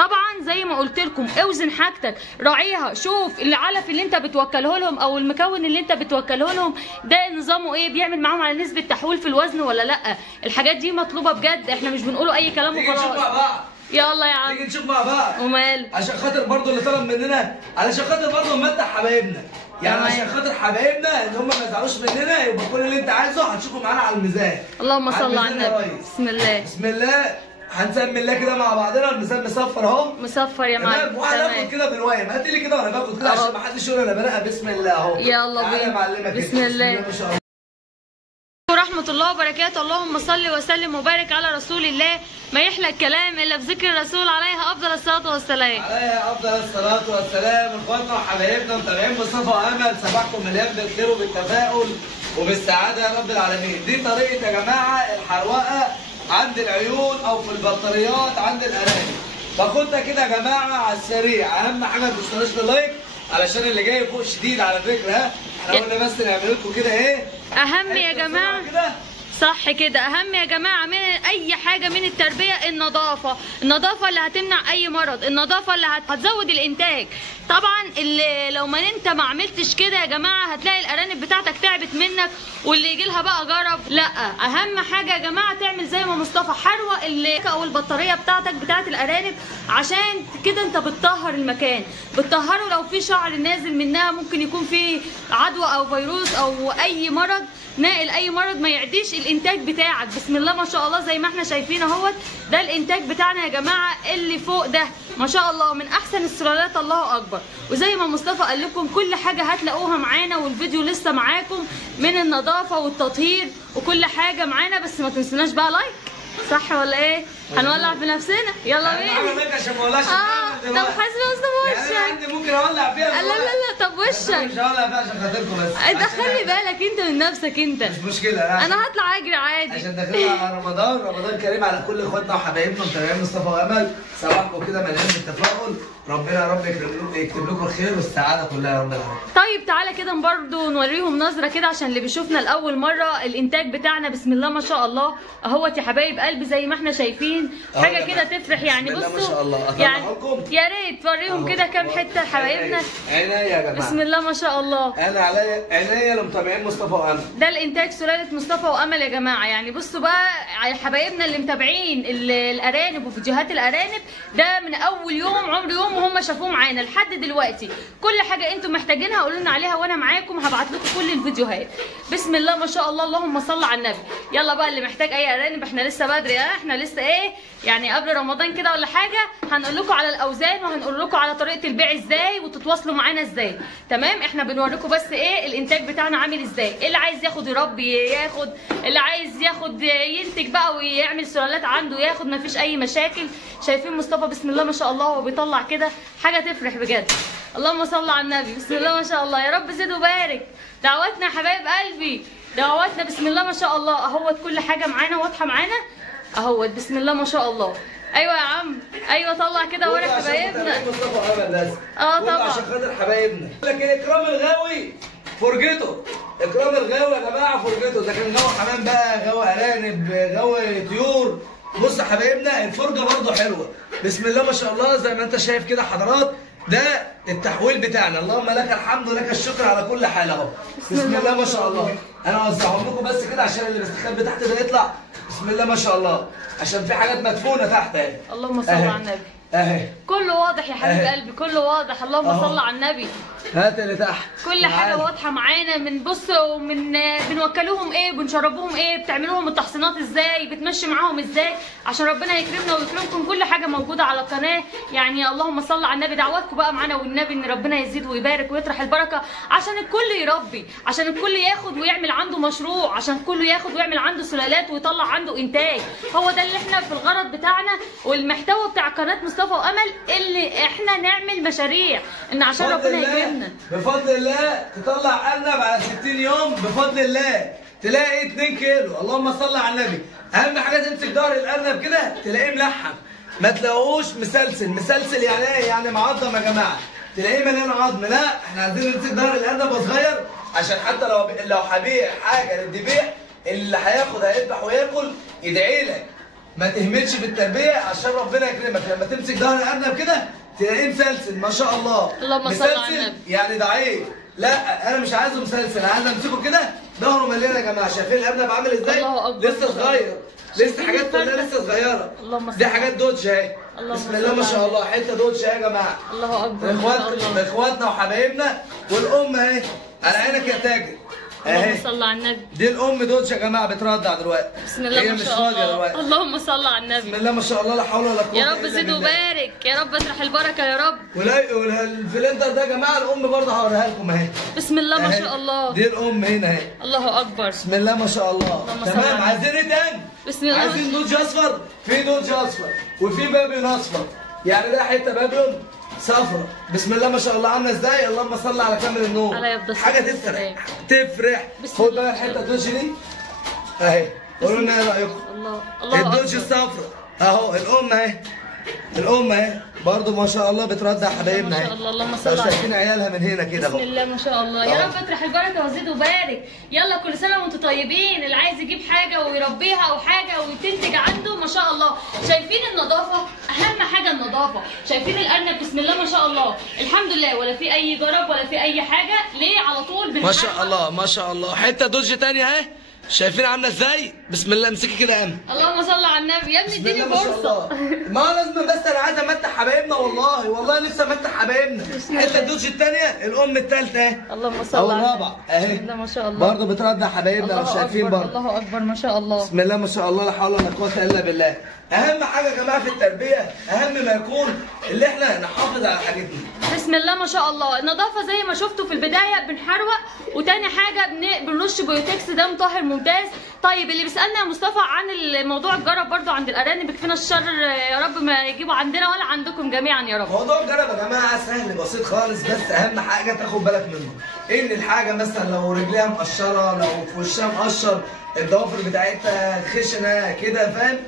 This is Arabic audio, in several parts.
طبعا زي ما قلت لكم اوزن حاجتك، راعيها، شوف العلف اللي انت بتوكله لهم او المكون اللي انت بتوكله لهم ده نظامه ايه، بيعمل معاهم على نسبه تحويل في الوزن ولا لا. الحاجات دي مطلوبه بجد، احنا مش بنقوله اي كلام وخلاص. نشوف مع بعض. يلا يا عم تيجي نشوف مع بعض. ومال عشان خاطر برضه اللي طلب مننا، علشان خاطر برضه نمدح حبايبنا، يعني عشان خاطر حبايبنا ان هم ما يزعلوش مننا، يبقى كل اللي انت عايزه هتشوفه معانا على الميزان. اللهم صل على النبي. بسم الله بسم الله. هنسمي الله كده مع بعضنا. الميزان مصفر اهو. مصفر يا معلم. وانا باخد كده بالوايم، هات لي كده وانا باخد كده عشان ما حدش يقول انا برقه. بسم الله اهو. يلا بينا. يا معلمه بسم الله ما شاء الله ورحمة الله وبركاته. اللهم صل وسلم وبارك على رسول الله. ما يحلى الكلام الا بذكر الرسول عليه افضل الصلاه والسلام. عليه افضل الصلاه والسلام. اخواتنا وحبايبنا متابعين مصطفى وامل، صباحكم مليان بالخير وبالتفاؤل وبالسعاده يا رب العالمين. دي طريقه يا جماعه الحروقه عند العيون او في البطاريات عند الارانب. باخدها كده يا جماعه على السريع. اهم حاجه ما تنسوناش اللايك علشان اللي جاي فوق شديد على فكره. ها احنا قلنا بس نعمل لكم كده ايه اهم يا جماعه كده. صح كده. اهم يا جماعه من اي حاجه من التربيه النظافه، النظافه اللي هتمنع اي مرض، النظافه اللي هتزود الانتاج. طبعا اللي لو ما انت ما عملتش كده يا جماعه هتلاقي الارانب بتاعتك تعبت منك واللي يجي لها بقى جرب. لا، اهم حاجه يا جماعه تعمل زي ما مصطفى حروق او البطاريه بتاعتك بتاعت الارانب، عشان كده انت بتطهر المكان، بتطهره. لو في شعر نازل منها ممكن يكون في عدوى او فيروس او اي مرض ناقل، اي مرض ما يعديش الانتاج بتاعك. بسم الله ما شاء الله زي ما احنا شايفين اهوت. ده الانتاج بتاعنا يا جماعه اللي فوق ده ما شاء الله من احسن السلالات. الله اكبر. وزي ما مصطفى قال لكم كل حاجه هتلاقوها معانا، والفيديو لسه معاكم من النظافه والتطهير وكل حاجه معانا. بس ما تنسوناش بقى لايك، صح ولا ايه؟ هنولع في نفسنا. يلا بينا. عشان ما اولعش طب حاسبه مصطفى وشك. يعني عندي ممكن اولع فيها. لا لا لا طب وشك. مش هولع فيها عشان خاطركم بس. انت خلي بالك انت من نفسك انت. مش مشكله. انا هطلع اجري عادي. عشان داخلين على رمضان. رمضان كريم على كل اخواتنا وحبايبنا متابعين مصطفى وامل. صباحكم كده مليان بالتفاؤل. ربنا يا رب يكتب لكم الخير والسعاده كلها يا رب العالمين. طيب تعالى كده برضه نوريهم نظره كده عشان اللي بيشوفنا لاول مره. الانتاج بتاعنا بسم الله ما شاء الله اهوت يا حبايب قلبي زي ما احنا شايفين. حاجه كده تفرح يعني. بصوا ما شاء الله. يعني يا ريت توريهم كده كام حته لحبايبنا. عينيا يا جماعه. بسم الله ما شاء الله. انا عليا عينيا لمتابعين مصطفى وامل. ده الانتاج سلاله مصطفى وامل يا جماعه. يعني بصوا بقى على حبايبنا اللي متابعين الارانب وفيديوهات الارانب. ده من اول يوم عمر يوم وهم شافوه معانا لحد دلوقتي. كل حاجه انتم محتاجينها قولوا لنا عليها وانا معاكم هبعت لكم كل الفيديوهات. بسم الله ما شاء الله. اللهم صل على النبي. يلا بقى اللي محتاج اي ارانب، احنا لسه بدري. احنا لسه ايه يعني قبل رمضان كده ولا حاجه. هنقول لكم على الاوزان وهنقول لكم على طريقه البيع ازاي وتتواصلوا معانا ازاي. تمام. احنا بنوريكم بس ايه الانتاج بتاعنا عامل ازاي. اللي عايز ياخد يربي ياخد، اللي عايز ياخد ينتج بقى ويعمل سلالات عنده ياخد، مفيش اي مشاكل. شايفين مصطفى بسم الله ما شاء الله هو بيطلع كده حاجه تفرح بجد. اللهم صل على النبي. بسم الله ما شاء الله. يا رب زد وبارك. دعواتنا يا حبايب قلبي، دعواتنا بسم الله ما شاء الله. اهوت كل حاجه معانا واضحه معانا اهوت. بسم الله ما شاء الله. ايوه يا عم ايوه طلع كده ورا حبايبنا. طبعا عشان خاطر حبايبنا. لكن اكرام الغاوي فرجته. اكرام الغاوي يا جماعه فرجته. ده كان غاوي حمام بقى، غاوي ارانب، غاوي طيور. بص يا حبايبنا الفرجه برضه حلوه. بسم الله ما شاء الله زي ما انت شايف كده حضرات. ده التحويل بتاعنا. اللهم لك الحمد ولك الشكر على كل حال اهو. بسم الله ما شاء الله. انا اوزعهم لكم بس كده عشان اللي مستخبي تحت ده يطلع. بسم الله ما شاء الله عشان في حاجات مدفونه تحت اهي. اللهم صل على النبي. اهي كله واضح يا حبيب قلبي، كله واضح. اللهم صل على النبي. هات اللي تحت. كل حاجه واضحه معانا. من بصوا من بنوكلوهم ايه، بنشربوهم ايه، بتعملوهم التحصينات ازاي، بتمشي معاهم ازاي عشان ربنا يكرمنا ويكرمكم. كل حاجه موجوده على القناه. يعني اللهم صل على النبي. دعواتكم بقى معانا والنبي ان ربنا يزيد ويبارك ويطرح البركه عشان الكل يربي، عشان الكل ياخد ويعمل عنده مشروع، عشان الكل ياخد ويعمل عنده سلالات ويطلع عنده انتاج. هو ده اللي احنا في الغرض بتاعنا والمحتوى بتاع قناه مصطفى وامل، اللي احنا نعمل مشاريع ان عشان ربنا يكرمنا. بفضل الله تطلع ارنب على 60 يوم بفضل الله تلاقي 2 كيلو. اللهم صل على النبي. اهم حاجه تمسك ظهر الارنب كده تلاقيه ملحم، ما تلاقوهوش مسلسل. مسلسل يعني ايه؟ يعني معضم يا جماعه. تلاقيه مليان عظم. لا احنا عايزين نمسك ظهر الارنب صغير عشان حتى لو هبيع حاجه للذبيح اللي هياخد هيذبح وياكل يدعي لك. ما تهملش في التربيه عشان ربنا يكرمك. لما تمسك ظهر الارنب كده تلاقيه مسلسل ما شاء الله. اللهم صل على النبي. يعني ضعيف. لا انا مش عايزه مسلسل، انا عايز امسكه كده ظهره مليان يا جماعه. شايفين الارنب عامل ازاي؟ الله اكبر. لسه صغير، لسه حاجات كلها لسه صغيره. دي حاجات دوتش اهي. بسم الله ما شاء الله، حته دوتش اهي يا جماعه. الله اكبر. اخواتنا وحبايبنا والام اهي على عينك يا تاجر. اللهم صل على النبي. دي الام دوتش يا جماعه بترضع دلوقتي. بسم الله ما شاء الله. اللهم صل على النبي. بسم الله ما شاء الله، لا حول ولا قوه يا رب زد وبارك، يا رب اطرح البركه يا رب. والفلندر ده يا جماعه الام برضه هوريها لكم اهي. بسم الله ما شاء الله. دي الام هنا اهي. الله اكبر. بسم الله ما شاء الله. تمام. عايزين ايه تاني؟ بسم الله. عايزين دوج اصفر؟ في دوج اصفر وفي بابيون اصفر. يعني ده حته بابيون صفرا. بسم الله ما شاء الله. عامله ازاي؟ اللهم صل على كامل النور. حاجه تفرح تفرح. خد بقى الحته الدوج دي اهي، قولوا لنا ايه رايكم؟ الله الدوج الصفرا اهو. الام اهي، الام اهي برضه ما شاء الله بترضع حبايبنا اهي. ما شاء الله. اللهم صل على شايفين عيالها من هنا كده اهو. بسم الله ما شاء الله. يا رب اطرح البركه وزيد وبارك. يلا كل سنه وانتم طيبين. اللي عايز يجيب حاجه ويربيها او حاجه وتنتج عنده ما شاء الله. شايفين النظافه؟ اهم حاجه النظافه. شايفين الارنب بسم الله ما شاء الله. الحمد لله ولا في اي جرب ولا في اي حاجه. ليه؟ على طول ما شاء الله ما شاء الله. حته دوج تانية اهي. شايفين عامله ازاي؟ بسم الله. امسكي كده يا اللهم صل على النبي. يا ابني اديني فرصه. ما لازم. بس انا عايز امتع حبايبنا والله لسه امتع حبايبنا. حته الدوج الثانيه، الام الثالثه اهي. اللهم صل على النبي. الرابعه اهي. بسم الله ما شاء الله. برضه بترضع حبايبنا لو شايفين برضه. الله اكبر ما شاء الله. بسم الله ما شاء الله، لا حول ولا قوه الا بالله. اهم حاجه يا جماعه في التربيه، اهم ما يكون اللي احنا نحافظ على حاجتنا. بسم الله ما شاء الله. النظافه زي ما شفتوا في البدايه بنحروق، وتاني حاجه بنرش بيوتكس ده مطهر ممتاز. طيب اللي بيسالنا يا مصطفى عن الموضوع الجرب برضو عند الارانب، يكفينا الشر يا رب ما يجيبوا عندنا ولا عندكم جميعا يا رب. موضوع الجرب يا جماعه سهل بسيط خالص، بس اهم حاجه تاخد بالك منه ان الحاجه مثلا لو رجليها مقشره، لو في وشها مقشر، الضوافر بتاعتها خشنه كده، فاهم؟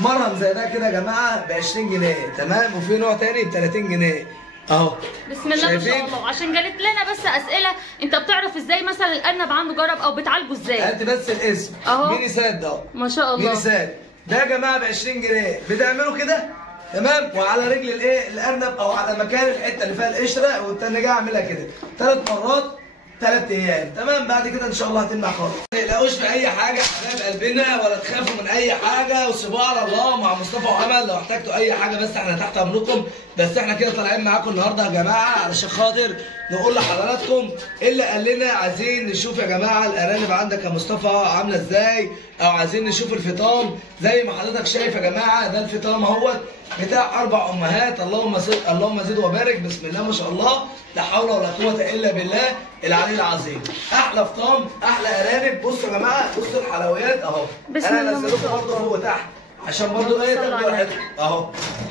مرهم زي ده كده يا جماعه ب 20 جنيه تمام، وفي نوع تاني ب 30 جنيه اهو. بسم الله ما شاء الله. عشان جالت لنا بس اسئله، انت بتعرف ازاي مثلا الارنب عنده جرب او بتعالجه ازاي؟ هات بس الاسم اهو. ميني ساد ده ما شاء الله. ميني ساد ده يا جماعه ب 20 جنيه. بتعملوا كده تمام، وعلى رجل الايه الارنب او على مكان الحته اللي فيها القشره، والتاني جاي اعملها كده 3 مرات 3 ايام تمام. بعد كده ان شاء الله هتمنع خالص. ما تقلقوش في اي حاجه حبايب قلبنا، ولا تخافوا من اي حاجه، وسيبوها على الله مع مصطفى وامل. لو احتجتوا اي حاجه بس احنا تحت امركم. بس احنا كده طالعين معاكم النهارده يا جماعه علشان خاطر نقول لحضراتكم اللي قال لنا عايزين نشوف يا جماعه الارانب عندك يا مصطفى عامله ازاي، او عايزين نشوف الفطام. زي ما حضرتك شايف يا جماعه ده الفطام اهوت بتاع 4 امهات. اللهم زد وبارك. بسم الله ما شاء الله، لا حول ولا قوه الا بالله العلي العظيم. احلى فطام، احلى ارانب. بصوا يا جماعه، بصوا الحلويات اهو. انا نزلتكم برضه فوق تحت عشان برضه ايه تاخدوا راحتكم اهو.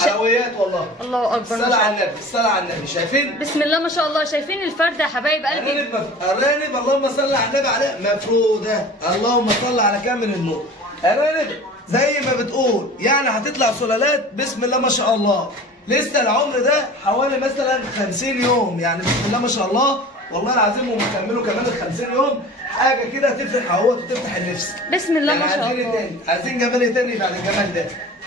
حلويات والله. الله اكبر. الصلاه على النبي، الصلاه على النبي. شايفين؟ بسم الله ما شاء الله. شايفين الفرده يا حبايب قلبي؟ ارانب اللهم صل على النبي عليه مفروده. اللهم صل على كامل النور. ارانب زي ما بتقول يعني هتطلع سلالات بسم الله ما شاء الله. لسه العمر ده حوالي مثلا 50 يوم، يعني بسم الله ما شاء الله والله العظيم. هم كملوا كمان ال 50 يوم حاجه كده تفرح اهوت وتفتح النفس. بسم الله يعني ما شاء عايزين الله. تاني، عايزين جمال ايه تاني بعد الجمال ده؟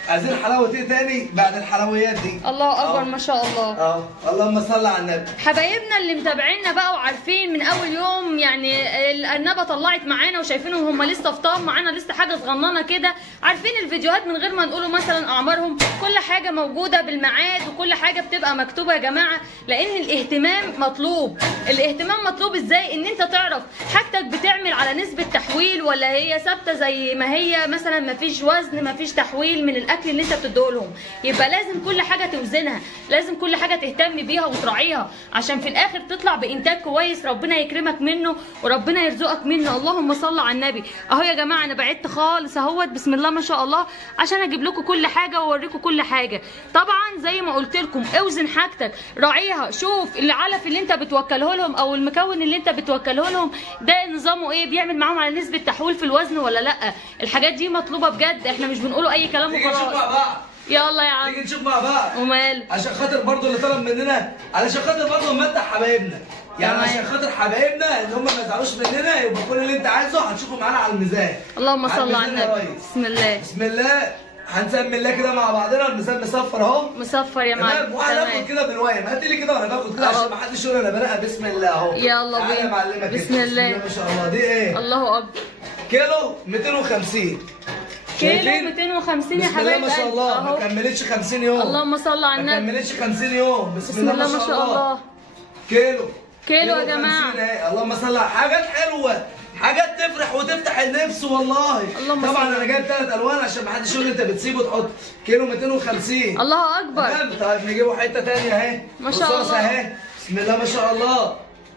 عايزين حلاوه ايه تاني بعد الحلويات دي؟ الله اكبر ما شاء الله. اللهم صل على النبي. حبايبنا اللي متابعينا بقى وعارفين من اول يوم يعني الارنبه طلعت معانا وشايفينهم هم لسه فطام معانا، لسه حاجه صغننه كده، عارفين الفيديوهات من غير ما نقولوا مثلا اعمارهم، كل حاجه موجوده بالميعاد وكل حاجه بتبقى مكتوبه يا جماعه، لان الاهتمام مطلوب. الاهتمام مطلوب ازاي؟ ان انت تعرف حاجتك بتعمل على نسبه تحويل ولا هي ثابته زي ما هي، مثلا ما فيش وزن ما فيش تحويل من الاكل اللي انت بتديه لهم. يبقى لازم كل حاجه توزنها، لازم كل حاجه تهتم بيها وتراعيها عشان في الاخر تطلع بانتاج كويس ربنا يكرمك منه وربنا يرزقك منه. اللهم صل على النبي. اهو يا جماعه انا بعدت خالص اهوت بسم الله ما شاء الله عشان اجيب لكم كل حاجه واوريكم كل حاجه. طبعا زي ما قلت لكم اوزن حاجتك، راعيها، شوف العلف اللي انت بتوكله لهم او المكون اللي انت بتوكله لهم ده نظامه ايه، بيعمل معاهم على نسبه تحويل في الوزن ولا لا. الحاجات دي مطلوبه بجد، احنا مش بنقوله اي كلام وخلاص. يلا يا عم نيجي نشوف مع بعض. ومال عشان خاطر برضه اللي طلب مننا، علشان خاطر برضه نمتع حبايبنا، يعني عشان خاطر حبايبنا ان هم ما يزعلوش مننا، يبقى كل اللي انت عايزه هتشوفه معانا على الميزان. اللهم صل على النبي. بسم الله بسم الله. هنسمي الله كده مع بعضنا. الميزان مصفر اهو. مصفر يا معلم. وهناخد كده بالوايم. هات لي كده وانا باخد كده عشان ما حدش يقول انا بنقى. بسم الله اهو. يلا بينا. تعالى معلمك بسم الله. ما شاء الله. دي ايه؟ الله اكبر. كيلو 250. كيلو 250 يا حبايبي. ما شاء الله. ما كملتش 50 يوم. اللهم صل على النبي. ما كملتش 50 يوم. بسم الله ما شاء الله. كيلو يا جماعه. اللهم صل على حاجات حلوه، حاجات تفرح وتفتح النفس والله. طبعا انا جايب 3 الوان عشان ما حدش يقول انت بتسيبه تحط. كيلو 250. الله اكبر. طيب نجيبه حته ثانيه اهي. ما شاء الله اهي. بسم الله ما شاء الله.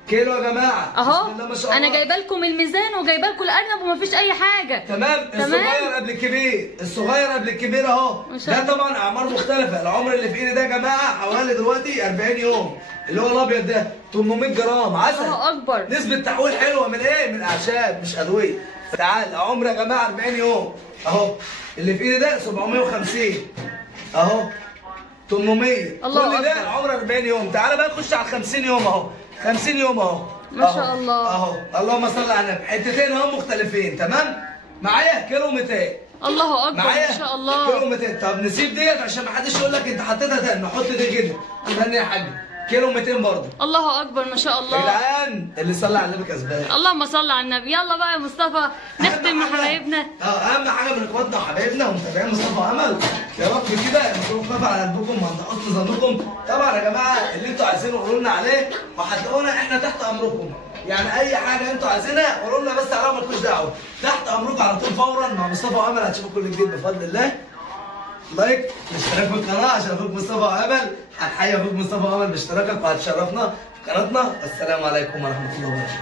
كيلو يا جماعه. اهو. بسم الله ما شاء الله. انا جايبه لكم الميزان وجايبه لكم الارنب ومفيش اي حاجه. تمام. الصغير قبل الكبير. الصغير قبل الكبير اهو. ده طبعا اعمار مختلفه. العمر اللي في ايدي ده يا جماعه حوالي دلوقتي 40 يوم. اللي هو الابيض ده 800 جرام عسل. الله اكبر. نسبه تحويل حلوه من ايه؟ من اعشاب مش ادويه. تعال عمر يا جماعه 40 يوم اهو. اللي في ايدي ده 750 اهو. 800. الله كل ده أكبر. عمر 40 يوم. تعال بقى نخش على 50 يوم اهو. 50 يوم اهو. ما شاء الله. اهو. اللهم صل على النبي. حتتين اهو مختلفين. تمام. معايا كيلو 200. الله اكبر. معايا ما شاء الله. كيلو 200. طب نسيب ديت عشان ما حدش يقول لك انت حطيتها تاني. نحط دي كده. استنى يا حاج. كيلو 200 برضه. الله اكبر ما شاء يا الله. جدعان اللي صلى على النبي كسبان. اللهم صل على النبي. يلا بقى يا مصطفى نختم مع حبايبنا. اهم حاجه من اخواتنا وحبايبنا ومتابعين مصطفى امل. يا رب كده نكون خفى على قلبكم وعند حسن ظنكم. طبعا يا جماعه اللي انتوا عايزينه قولوا لنا عليه وهتلاقونا احنا تحت امركم. يعني اي حاجه انتوا عايزينها قولوا لنا بس عليها مالكوش دعوه. تحت امركم على طول فورا مع مصطفى امل. هتشوفوا كل جديد بفضل الله. لايك اشتراك في القناه عشان اخوك مصطفى امل. هتحيي اخوك مصطفى امل باشتراكك وهتشرفنا في قناتنا. السلام عليكم ورحمه الله وبركاته.